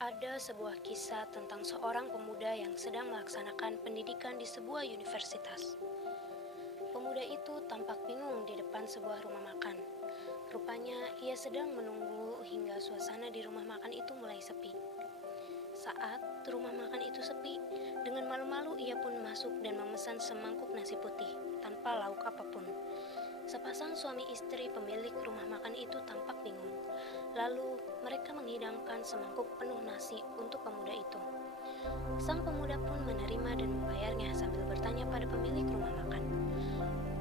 Ada sebuah kisah tentang seorang pemuda yang sedang melaksanakan pendidikan di sebuah universitas. Pemuda itu tampak bingung di depan sebuah rumah makan. Rupanya ia sedang menunggu hingga suasana di rumah makan itu mulai sepi. Saat rumah makan itu sepi, dengan malu-malu ia pun masuk dan memesan semangkuk nasi putih tanpa lauk apapun. Sepasang suami istri pemilik rumah makan itu tampak bingung. Lalu mereka menghidangkan semangkuk penuh nasi untuk pemuda itu. Sang pemuda pun menerima dan membayarnya sambil bertanya pada pemilik rumah makan.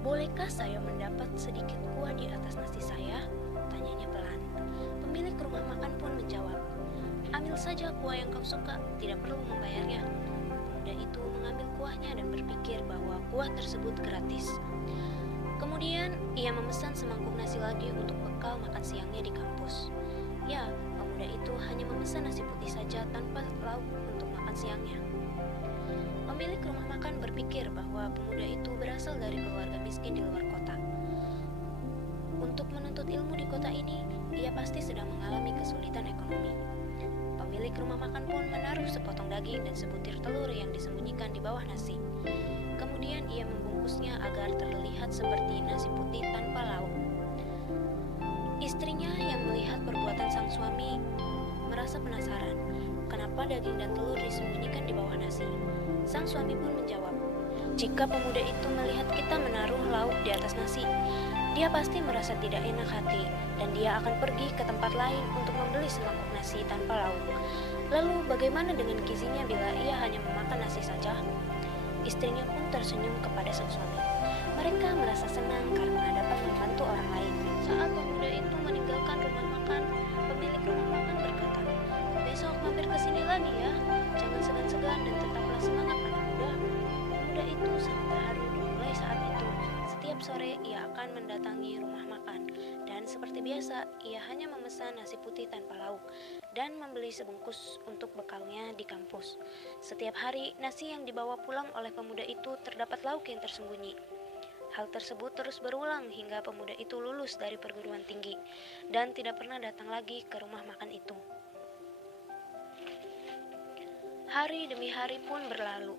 "Bolehkah saya mendapat sedikit kuah di atas nasi saya?" tanyanya pelan. Pemilik rumah makan pun menjawab, "Ambil saja kuah yang kau suka, tidak perlu membayarnya." Pemuda itu mengambil kuahnya dan berpikir bahwa kuah tersebut gratis. Kemudian ia memesan semangkuk nasi lagi untuk bekal makan siangnya di kampus. Ya, pemuda itu hanya memesan nasi putih saja tanpa lauk untuk makan siangnya. Pemilik rumah makan berpikir bahwa pemuda itu berasal dari keluarga miskin di luar kota. Untuk menuntut ilmu di kota ini, ia pasti sedang mengalami kesulitan ekonomi. Pemilik rumah makan pun menaruh sepotong daging dan sebutir telur yang disembunyikan di bawah nasi. Kemudian ia membungkusnya agar terlihat seperti nasi putih tanpa lauk. Istrinya yang melihat perbuatan sang suami merasa penasaran, kenapa daging dan telur disembunyikan di bawah nasi. Sang suami pun menjawab, "Jika pemuda itu melihat kita menaruh lauk di atas nasi, dia pasti merasa tidak enak hati dan dia akan pergi ke tempat lain untuk membeli semangkuk nasi tanpa lauk. Lalu bagaimana dengan gizinya bila ia hanya memakan nasi saja?" Istrinya pun tersenyum kepada sang suami. Mereka merasa senang karena dapat membantu orang lain. Saat pemuda itu meninggalkan rumah makan, pemilik rumah makan berkata, "Besok mampir ke sini lagi ya. Jangan segan-segan dan tetaplah semangat anak muda." Pemuda itu sangat terharu mulai saat itu. Setiap sore ia akan mendatangi rumah makan dan seperti biasa ia hanya memesan nasi putih tanpa lauk dan membeli sebungkus untuk bekalnya di kampus. Setiap hari nasi yang dibawa pulang oleh pemuda itu terdapat lauk yang tersembunyi. Hal tersebut terus berulang hingga pemuda itu lulus dari perguruan tinggi dan tidak pernah datang lagi ke rumah makan itu. Hari demi hari pun berlalu.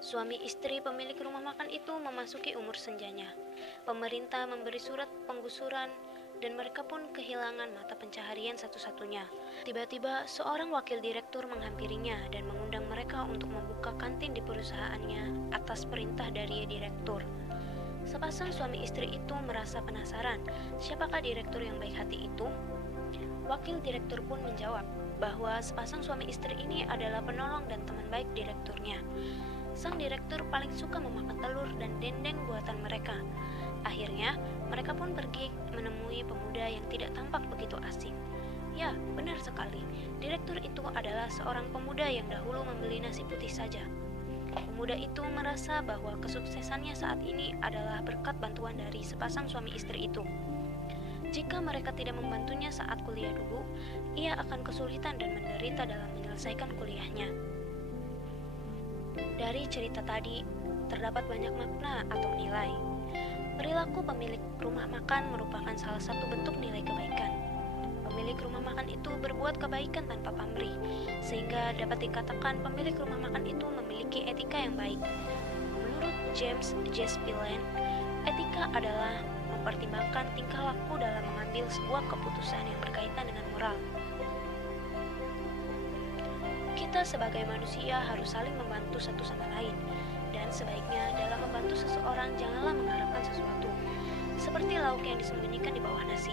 Suami istri pemilik rumah makan itu memasuki umur senjanya. Pemerintah memberi surat penggusuran dan mereka pun kehilangan mata pencaharian satu-satunya. Tiba-tiba seorang wakil direktur menghampirinya dan mengundang mereka untuk membuka kantin di perusahaannya atas perintah dari direktur. Sepasang suami istri itu merasa penasaran, siapakah direktur yang baik hati itu? Wakil direktur pun menjawab bahwa sepasang suami istri ini adalah penolong dan teman baik direkturnya. Sang direktur paling suka memakan telur dan dendeng buatan mereka. Akhirnya, mereka pun pergi menemui pemuda yang tidak tampak begitu asing. Ya, benar sekali. Direktur itu adalah seorang pemuda yang dahulu membeli nasi putih saja. Pemuda itu merasa bahwa kesuksesannya saat ini adalah berkat bantuan dari sepasang suami istri itu. Jika mereka tidak membantunya saat kuliah dulu, ia akan kesulitan dan menderita dalam menyelesaikan kuliahnya. Dari cerita tadi, terdapat banyak makna atau nilai. Perilaku pemilik rumah makan merupakan salah satu bentuk nilai kebaikan. Pemilik rumah makan itu berbuat kebaikan tanpa pamrih, sehingga dapat dikatakan pemilik rumah makan itu memiliki etika yang baik. Menurut James J. Spillane, etika adalah mempertimbangkan tingkah laku dalam mengambil sebuah keputusan yang berkaitan dengan moral. Kita sebagai manusia harus saling membantu satu sama lain, dan sebaiknya dalam membantu seseorang janganlah mengharapkan sesuatu, seperti lauk yang disembunyikan di bawah nasi.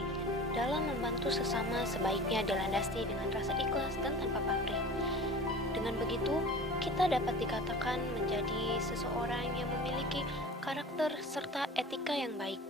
Dalam membantu sesama sebaiknya dilandasi dengan rasa ikhlas dan tanpa pamrih. Dengan begitu, kita dapat dikatakan menjadi seseorang yang memiliki karakter serta etika yang baik.